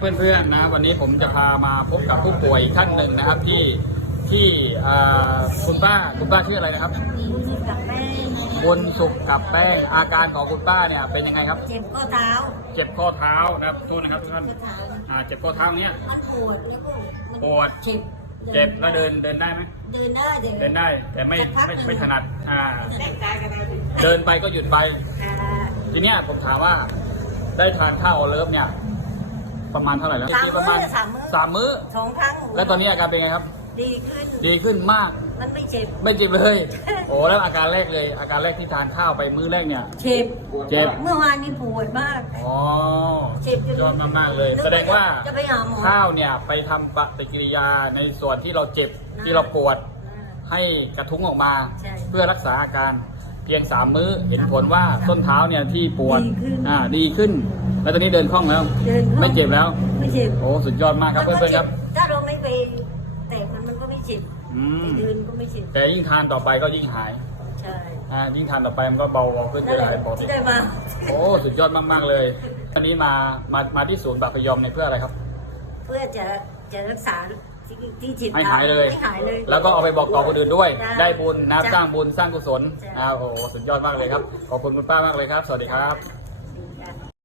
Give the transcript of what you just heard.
เพื่อนๆนะวันนี้ผมจะพามาพบกับผู้ป่วยอีกท่านหนึ่งนะครับที่ที่อ่าคุณป้าคุณป้าชื่ออะไรนะครับรู้สึกกับแม่บุญสุขกับแป้งอาการของคุณป้าเนี่ยเป็นยังไงครับ เจ็บข้อเท้า เจ็บข้อเท้านะครับโทษนะครับทุกท่านข้อเท้าอ่าเจ็บข้อเท้าเนี่ยมันปวดแล้วก็มันปวดเจ็บเจ็บแล้วเดินเดินได้ไหมเดินได้เดินเดินได้ แต่ไม่ไม่ไม่ถนัดอ่าเดินได้กันได้เดินไปก็หยุดไปค่ะทีเนี้ยผมถามว่าได้ทานข้าวเลิฟเนี่ย ประมาณเท่าไหร่แล้วสามประมามื้ณอสามมื้อ สามมื้อ สองครั้งแล้วตอนนี้อาการเป็นไงครับ ดีขึ้น ดีขึ้นมาก มันไม่เจ็บ ไม่เจ็บเลย โอ้แล้วอาการแรกเลย อาการแรกที่ทานข้าวไปมื้อแรกเนี่ย เจ็บ เจ็บ เมื่อวานนี้ปวดมาก อ๋อ เจ็บจนยอดมากๆเลย แสดงว่าจะไปหาหมอ ข้าวเนี่ยไปทำปฏิกิริยาในส่วนที่เราเจ็บที่เราปวดอ่าให้กระทุ้งออกมา ใช่ เพื่อรักษาอาการเพียงสามมื้อเห็นผลว่าส้นเท้าเนี่ยที่ปวดดีขึ้นอ่าดีขึ้น แล้วตอนนี้เดินคล่องแล้ว เดินคล่องไม่เจ็บแล้ว ไม่เจ็บ โอ้สุดยอดมากครับมัเพื่อนๆครับ ถ้าเราไม่ไปแตะมันมันก็ไม่เจ็บอืมเดินก็ไม่เจ็บ แต่ยิ่งทานต่อไปก็ยิ่งหาย ใช่อ่ายิ่งทานต่อไปมันก็เบาๆขึ้นนั่นเรื่แหอยละๆปกติได้มา โอ้สุดยอดมากๆเลยวันนี้มา มา มาที่ศูนย์บาพยอมเนี่ยเพื่ออะไรครับ เพื่อจะจะรักษา ที่ที่จิตให้หายเลย ให้หายเลย แล้วก็เอาไปบอกต่อคนอื่นด้วยจ้ะได้บุญนะจ้ะ สร้างบุญสร้างกุศลจ้ะอ่าโอ้โหสุดยอดมากเลยครับ ขอบคุณคุณป้ามากเลยครับ สวัสดีครับ